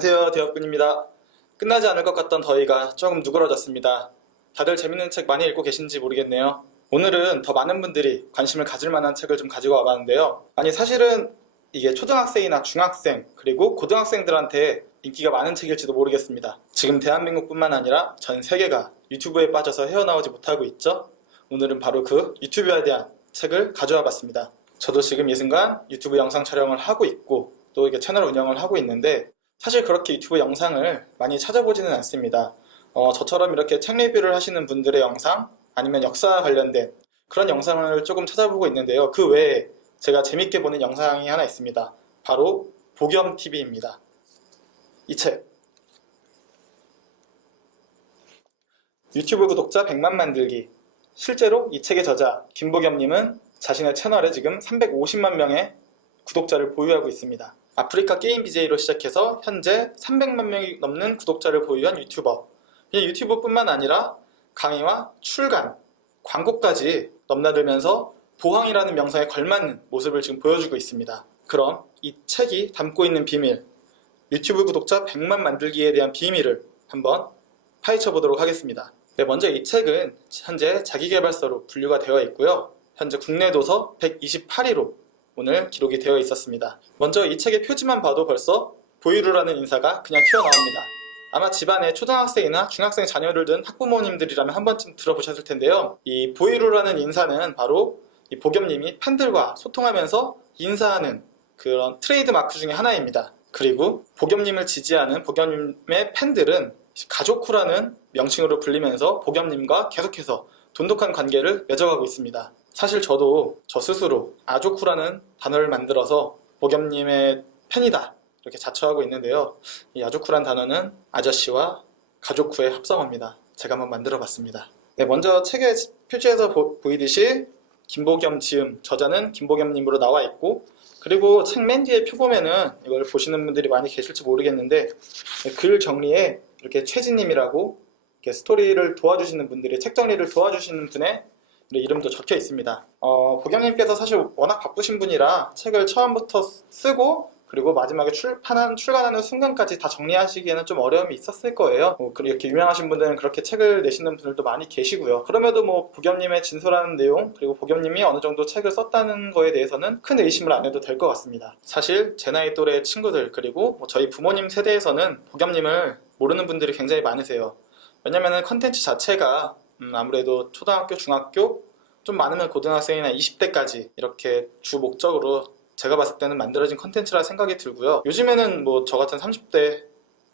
안녕하세요, 대엽군입니다. 끝나지 않을 것 같던 더위가 조금 누그러졌습니다. 다들 재밌는 책 많이 읽고 계신지 모르겠네요. 오늘은 더 많은 분들이 관심을 가질 만한 책을 좀 가지고 와봤는데요. 아니 사실은 이게 초등학생이나 중학생 그리고 고등학생들한테 인기가 많은 책일지도 모르겠습니다. 지금 대한민국뿐만 아니라 전 세계가 유튜브에 빠져서 헤어나오지 못하고 있죠. 오늘은 바로 그 유튜브에 대한 책을 가져와 봤습니다. 저도 지금 이 순간 유튜브 영상 촬영을 하고 있고 또 이렇게 채널 운영을 하고 있는데 사실 그렇게 유튜브 영상을 많이 찾아보지는 않습니다. 저처럼 이렇게 책 리뷰를 하시는 분들의 영상 아니면 역사 관련된 그런 영상을 조금 찾아보고 있는데요. 그 외에 제가 재밌게 보는 영상이 하나 있습니다. 바로 복염TV입니다. 이 책 유튜브 구독자 100만 만들기. 실제로 이 책의 저자 김복염님은 자신의 채널에 지금 350만 명의 구독자를 보유하고 있습니다. 아프리카 게임 BJ로 시작해서 현재 300만 명이 넘는 구독자를 보유한 유튜버. 유튜브뿐만 아니라 강의와 출간, 광고까지 넘나들면서 보황이라는 명성에 걸맞는 모습을 지금 보여주고 있습니다. 그럼 이 책이 담고 있는 비밀, 유튜브 구독자 100만 만들기에 대한 비밀을 한번 파헤쳐 보도록 하겠습니다. 네, 먼저 이 책은 현재 자기계발서로 분류가 되어 있고요. 현재 국내 도서 128위로 오늘 기록이 되어 있었습니다. 먼저 이 책의 표지만 봐도 벌써 보이루라는 인사가 그냥 튀어나옵니다. 아마 집안에 초등학생이나 중학생 자녀를 둔 학부모님들이라면 한 번쯤 들어보셨을 텐데요. 이 보이루라는 인사는 바로 이 복염님이 팬들과 소통하면서 인사하는 그런 트레이드 마크 중에 하나입니다. 그리고 복염님을 지지하는 복염님의 팬들은 가족후라는 명칭으로 불리면서 복염님과 계속해서 돈독한 관계를 맺어가고 있습니다. 사실 저도 저 스스로 아조쿠라는 단어를 만들어서 복염님의 팬이다 이렇게 자처하고 있는데요. 이 아조쿠란 단어는 아저씨와 가족후의 합성어입니다. 제가 한번 만들어 봤습니다. 네, 먼저 책의 표지에서 보이듯이 김복염 지음, 저자는 김복염님으로 나와 있고, 그리고 책 맨 뒤에 표 보면은 이걸 보시는 분들이 많이 계실지 모르겠는데 글 정리에 이렇게 최진님이라고 이렇게 스토리를 도와주시는 분들이 책 정리를 도와주시는 분의 이름도 적혀 있습니다. 복염님께서 사실 워낙 바쁘신 분이라 책을 처음부터 쓰고 그리고 마지막에 출간하는 순간까지 다 정리하시기에는 좀 어려움이 있었을 거예요. 이렇게 유명하신 분들은 그렇게 책을 내시는 분들도 많이 계시고요. 그럼에도 복염님의 진솔한 내용 그리고 복염님이 어느 정도 책을 썼다는 거에 대해서는 큰 의심을 안 해도 될 것 같습니다. 사실 제 나이 또래 친구들 그리고 저희 부모님 세대에서는 복염님을 모르는 분들이 굉장히 많으세요. 왜냐면은 컨텐츠 자체가 아무래도 초등학교, 중학교, 좀 많으면 고등학생이나 20대까지 이렇게 주 목적으로 제가 봤을 때는 만들어진 컨텐츠라 생각이 들고요. 요즘에는 저 같은 30대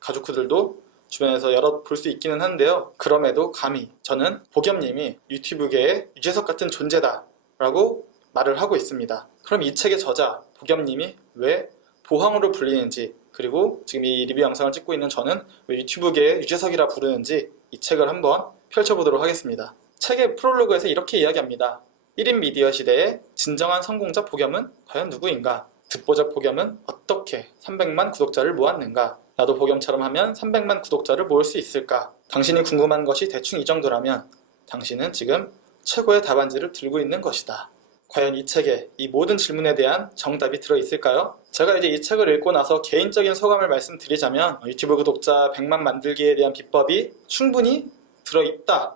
가족들도 주변에서 여러 볼 수 있기는 한데요. 그럼에도 감히 저는 복염님이 유튜브계의 유재석 같은 존재다 라고 말을 하고 있습니다. 그럼 이 책의 저자 복염님이 왜 보황으로 불리는지, 그리고 지금 이 리뷰 영상을 찍고 있는 저는 왜 유튜브계의 유재석이라 부르는지 이 책을 한번 펼쳐보도록 하겠습니다. 책의 프롤로그에서 이렇게 이야기합니다. 1인 미디어 시대의 진정한 성공자 복염은 과연 누구인가? 듣보잡 복염은 어떻게 300만 구독자를 모았는가? 나도 복염처럼 하면 300만 구독자를 모을 수 있을까? 당신이 궁금한 것이 대충 이 정도라면 당신은 지금 최고의 답안지를 들고 있는 것이다. 과연 이 책에 이 모든 질문에 대한 정답이 들어있을까요? 제가 이제 이 책을 읽고 나서 개인적인 소감을 말씀드리자면 유튜브 구독자 100만 만들기에 대한 비법이 충분히 들어있다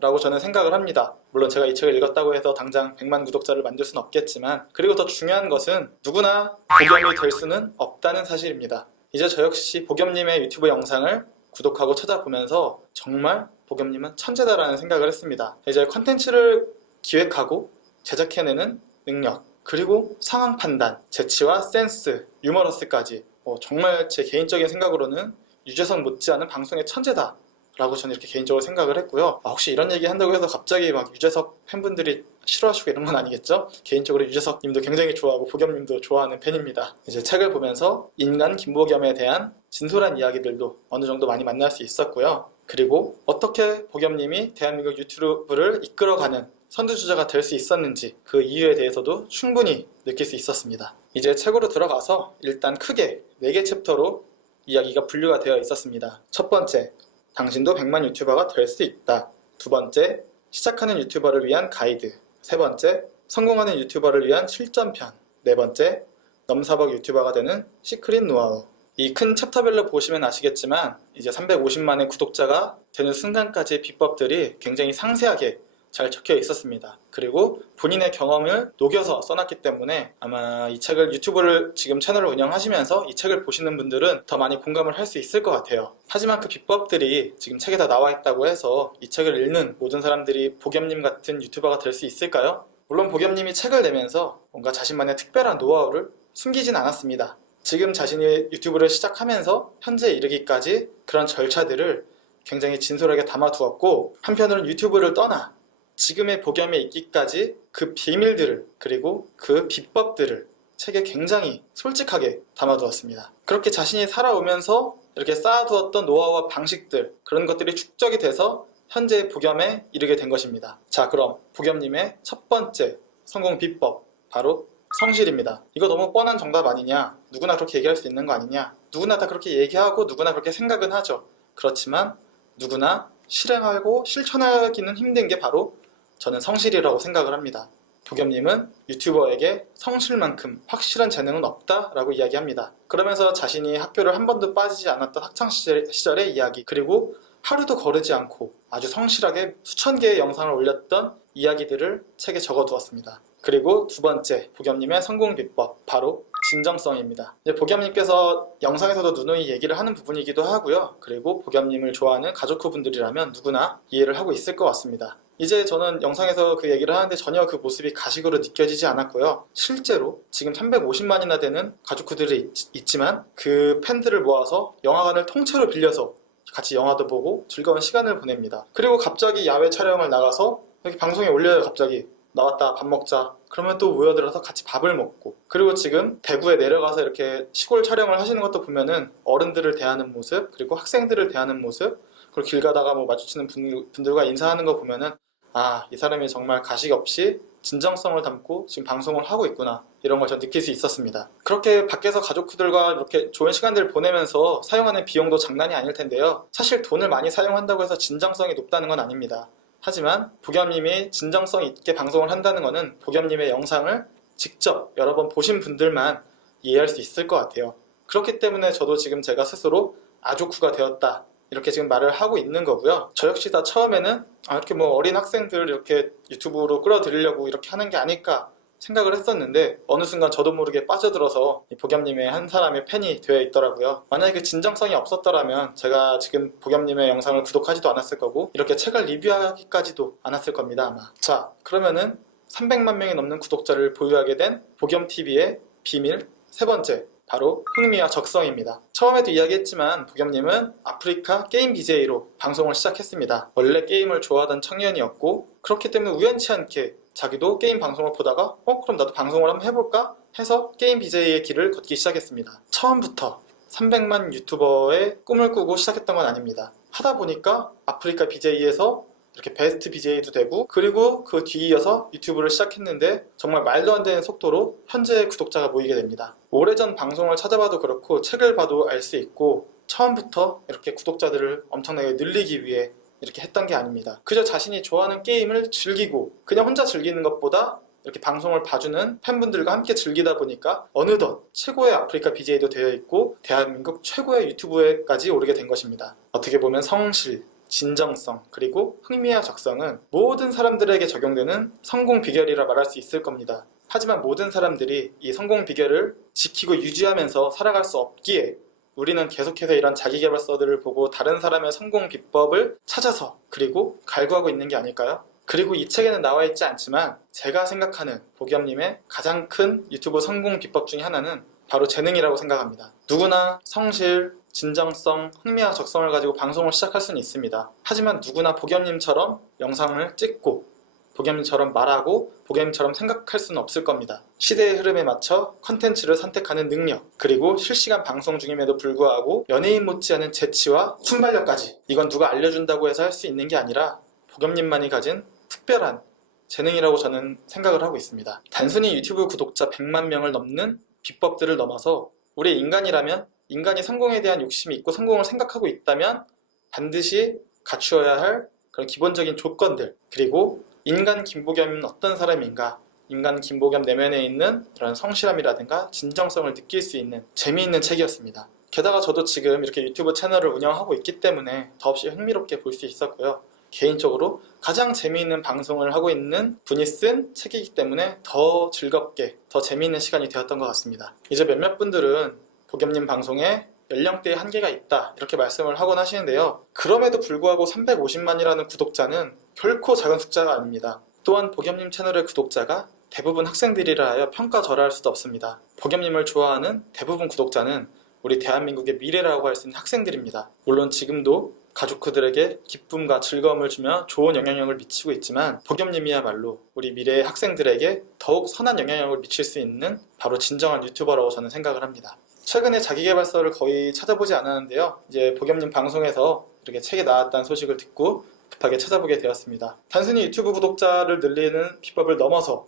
라고 저는 생각을 합니다. 물론 제가 이 책을 읽었다고 해서 당장 100만 구독자를 만들 수는 없겠지만, 그리고 더 중요한 것은 누구나 복염이 될 수는 없다는 사실입니다. 이제 저 역시 복염님의 유튜브 영상을 구독하고 찾아보면서 정말 복염님은 천재다라는 생각을 했습니다. 이제 컨텐츠를 기획하고 제작해내는 능력, 그리고 상황 판단, 재치와 센스, 유머러스까지 정말 제 개인적인 생각으로는 유재석 못지않은 방송의 천재다 라고 저는 이렇게 개인적으로 생각을 했고요. 혹시 이런 얘기 한다고 해서 갑자기 유재석 팬분들이 싫어하시고 이런 건 아니겠죠? 개인적으로 유재석 님도 굉장히 좋아하고 복염님도 좋아하는 팬입니다. 이제 책을 보면서 인간 김복염에 대한 진솔한 이야기들도 어느 정도 많이 만날 수 있었고요. 그리고 어떻게 복염님이 대한민국 유튜브를 이끌어가는 선두주자가 될 수 있었는지 그 이유에 대해서도 충분히 느낄 수 있었습니다. 이제 책으로 들어가서 일단 크게 4개 챕터로 이야기가 분류가 되어 있었습니다. 첫 번째, 당신도 100만 유튜버가 될 수 있다. 두 번째, 시작하는 유튜버를 위한 가이드. 세 번째, 성공하는 유튜버를 위한 실전편. 네 번째, 넘사벽 유튜버가 되는 시크릿 노하우. 이 큰 챕터별로 보시면 아시겠지만 이제 350만의 구독자가 되는 순간까지의 비법들이 굉장히 상세하게 잘 적혀 있었습니다. 그리고 본인의 경험을 녹여서 써놨기 때문에 아마 이 책을 유튜브를 지금 채널을 운영하시면서 이 책을 보시는 분들은 더 많이 공감을 할 수 있을 것 같아요. 하지만 그 비법들이 지금 책에 다 나와 있다고 해서 이 책을 읽는 모든 사람들이 복염님 같은 유튜버가 될 수 있을까요? 물론 복염님이 책을 내면서 뭔가 자신만의 특별한 노하우를 숨기진 않았습니다. 지금 자신이 유튜브를 시작하면서 현재 이르기까지 그런 절차들을 굉장히 진솔하게 담아두었고, 한편으로는 유튜브를 떠나 지금의 복염에 있기까지 그 비밀들을 그리고 그 비법들을 책에 굉장히 솔직하게 담아두었습니다. 그렇게 자신이 살아오면서 이렇게 쌓아두었던 노하우와 방식들, 그런 것들이 축적이 돼서 현재의 복염에 이르게 된 것입니다. 자, 그럼 복염님의 첫 번째 성공 비법, 바로 성실입니다. 이거 너무 뻔한 정답 아니냐? 누구나 그렇게 얘기할 수 있는 거 아니냐? 누구나 다 그렇게 얘기하고 누구나 그렇게 생각은 하죠. 그렇지만 누구나 실행하고 실천하기는 힘든 게 바로 저는 성실이라고 생각을 합니다. 복염님은 유튜버에게 성실만큼 확실한 재능은 없다라고 이야기합니다. 그러면서 자신이 학교를 한 번도 빠지지 않았던 학창시절의 이야기, 그리고 하루도 거르지 않고 아주 성실하게 수천 개의 영상을 올렸던 이야기들을 책에 적어두었습니다. 그리고 두 번째 복염님의 성공 비법, 바로 진정성입니다. 이제 복염님께서 영상에서도 누누이 얘기를 하는 부분이기도 하고요. 그리고 복염님을 좋아하는 가족분들이라면 누구나 이해를 하고 있을 것 같습니다. 이제 저는 영상에서 그 얘기를 하는데 전혀 그 모습이 가식으로 느껴지지 않았고요. 실제로 지금 350만이나 되는 가족들이 있지만 그 팬들을 모아서 영화관을 통째로 빌려서 같이 영화도 보고 즐거운 시간을 보냅니다. 그리고 갑자기 야외 촬영을 나가서 이렇게 방송에 올려요. 갑자기 나왔다, 밥 먹자. 그러면 또 모여들어서 같이 밥을 먹고, 그리고 지금 대구에 내려가서 이렇게 시골 촬영을 하시는 것도 보면은 어른들을 대하는 모습, 그리고 학생들을 대하는 모습, 그리고 길 가다가 뭐 마주치는 분들과 인사하는 거 보면은 아, 이 사람이 정말 가식 없이 진정성을 담고 지금 방송을 하고 있구나, 이런 걸 저 느낄 수 있었습니다. 그렇게 밖에서 가족들과 이렇게 좋은 시간들을 보내면서 사용하는 비용도 장난이 아닐 텐데요. 사실 돈을 많이 사용한다고 해서 진정성이 높다는 건 아닙니다. 하지만 복염님이 진정성 있게 방송을 한다는 것은 복염님의 영상을 직접 여러 번 보신 분들만 이해할 수 있을 것 같아요. 그렇기 때문에 저도 지금 제가 스스로 아조쿠가 되었다, 이렇게 지금 말을 하고 있는 거고요. 저 역시 다 처음에는 이렇게 뭐 어린 학생들 이렇게 유튜브로 끌어들이려고 이렇게 하는 게 아닐까 생각을 했었는데, 어느 순간 저도 모르게 빠져들어서 복염님의 한 사람의 팬이 되어 있더라고요. 만약에 그 진정성이 없었더라면 제가 지금 복염님의 영상을 구독하지도 않았을 거고 이렇게 책을 리뷰하기까지도 않았을 겁니다, 아마. 자, 그러면은 300만 명이 넘는 구독자를 보유하게 된 복염TV의 비밀 세 번째, 바로 흥미와 적성입니다. 처음에도 이야기했지만 복염님은 아프리카 게임 BJ로 방송을 시작했습니다. 원래 게임을 좋아하던 청년이었고, 그렇기 때문에 우연치 않게 자기도 게임 방송을 보다가 그럼 나도 방송을 한번 해볼까 해서 게임 BJ의 길을 걷기 시작했습니다. 처음부터 300만 유튜버의 꿈을 꾸고 시작했던 건 아닙니다. 하다 보니까 아프리카 BJ에서 이렇게 베스트 BJ도 되고, 그리고 그 뒤이어서 유튜브를 시작했는데 정말 말도 안 되는 속도로 현재 구독자가 모이게 됩니다. 오래전 방송을 찾아봐도 그렇고 책을 봐도 알 수 있고, 처음부터 이렇게 구독자들을 엄청나게 늘리기 위해 이렇게 했던 게 아닙니다. 그저 자신이 좋아하는 게임을 즐기고, 그냥 혼자 즐기는 것보다 이렇게 방송을 봐주는 팬분들과 함께 즐기다 보니까 어느덧 최고의 아프리카 BJ도 되어 있고 대한민국 최고의 유튜브에까지 오르게 된 것입니다. 어떻게 보면 성실, 진정성, 그리고 흥미와 적성은 모든 사람들에게 적용되는 성공 비결이라 말할 수 있을 겁니다. 하지만 모든 사람들이 이 성공 비결을 지키고 유지하면서 살아갈 수 없기에 우리는 계속해서 이런 자기계발서들을 보고 다른 사람의 성공 비법을 찾아서 그리고 갈구하고 있는 게 아닐까요? 그리고 이 책에는 나와 있지 않지만 제가 생각하는 복염님의 가장 큰 유튜브 성공 비법 중에 하나는 바로 재능이라고 생각합니다. 누구나 성실, 진정성, 흥미와 적성을 가지고 방송을 시작할 수는 있습니다. 하지만 누구나 복염님처럼 영상을 찍고 복염님처럼 말하고 복염님처럼 생각할 수는 없을 겁니다. 시대의 흐름에 맞춰 컨텐츠를 선택하는 능력, 그리고 실시간 방송 중임에도 불구하고 연예인 못지않은 재치와 순발력까지, 이건 누가 알려준다고 해서 할 수 있는 게 아니라 복염님만이 가진 특별한 재능이라고 저는 생각을 하고 있습니다. 단순히 유튜브 구독자 100만 명을 넘는 비법들을 넘어서 우리 인간이라면, 인간이 성공에 대한 욕심이 있고 성공을 생각하고 있다면 반드시 갖추어야 할 그런 기본적인 조건들, 그리고 인간 김복염은 어떤 사람인가, 인간 김복염 내면에 있는 그런 성실함이라든가 진정성을 느낄 수 있는 재미있는 책이었습니다. 게다가 저도 지금 이렇게 유튜브 채널을 운영하고 있기 때문에 더없이 흥미롭게 볼 수 있었고요. 개인적으로 가장 재미있는 방송을 하고 있는 분이 쓴 책이기 때문에 더 즐겁게, 더 재미있는 시간이 되었던 것 같습니다. 이제 몇몇 분들은 복염님 방송에 연령대의 한계가 있다 이렇게 말씀을 하곤 하시는데요. 그럼에도 불구하고 350만이라는 구독자는 결코 작은 숫자가 아닙니다. 또한 복염님 채널의 구독자가 대부분 학생들이라 하여 평가절하할 수도 없습니다. 복염님을 좋아하는 대부분 구독자는 우리 대한민국의 미래라고 할 수 있는 학생들입니다. 물론 지금도 가족 그들에게 기쁨과 즐거움을 주며 좋은 영향력을 미치고 있지만 복염님이야말로 우리 미래의 학생들에게 더욱 선한 영향력을 미칠 수 있는 바로 진정한 유튜버라고 저는 생각을 합니다. 최근에 자기계발서를 거의 찾아보지 않았는데요. 이제 복염님 방송에서 이렇게 책이 나왔다는 소식을 듣고 급하게 찾아보게 되었습니다. 단순히 유튜브 구독자를 늘리는 비법을 넘어서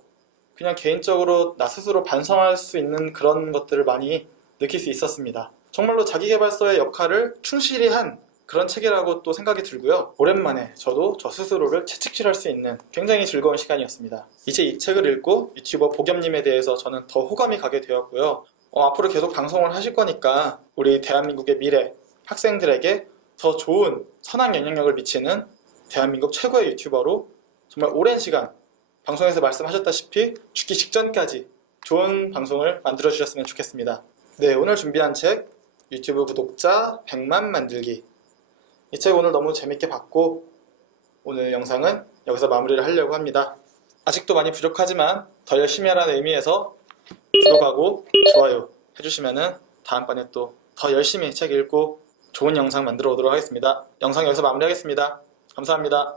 그냥 개인적으로 나 스스로 반성할 수 있는 그런 것들을 많이 느낄 수 있었습니다. 정말로 자기계발서의 역할을 충실히 한 그런 책이라고 또 생각이 들고요. 오랜만에 저도 저 스스로를 채찍질할 수 있는 굉장히 즐거운 시간이었습니다. 이제 이 책을 읽고 유튜버 복염님에 대해서 저는 더 호감이 가게 되었고요. 앞으로 계속 방송을 하실 거니까 우리 대한민국의 미래 학생들에게 더 좋은 선한 영향력을 미치는 대한민국 최고의 유튜버로 정말 오랜 시간 방송에서 말씀하셨다시피 죽기 직전까지 좋은 방송을 만들어 주셨으면 좋겠습니다. 네, 오늘 준비한 책 유튜브 구독자 100만 만들기. 이 책 오늘 너무 재밌게 봤고 오늘 영상은 여기서 마무리를 하려고 합니다. 아직도 많이 부족하지만 더 열심히 하라는 의미에서 구독하고 좋아요 해주시면은 다음번에 또 더 열심히 책 읽고 좋은 영상 만들어 오도록 하겠습니다. 영상 여기서 마무리하겠습니다. 감사합니다.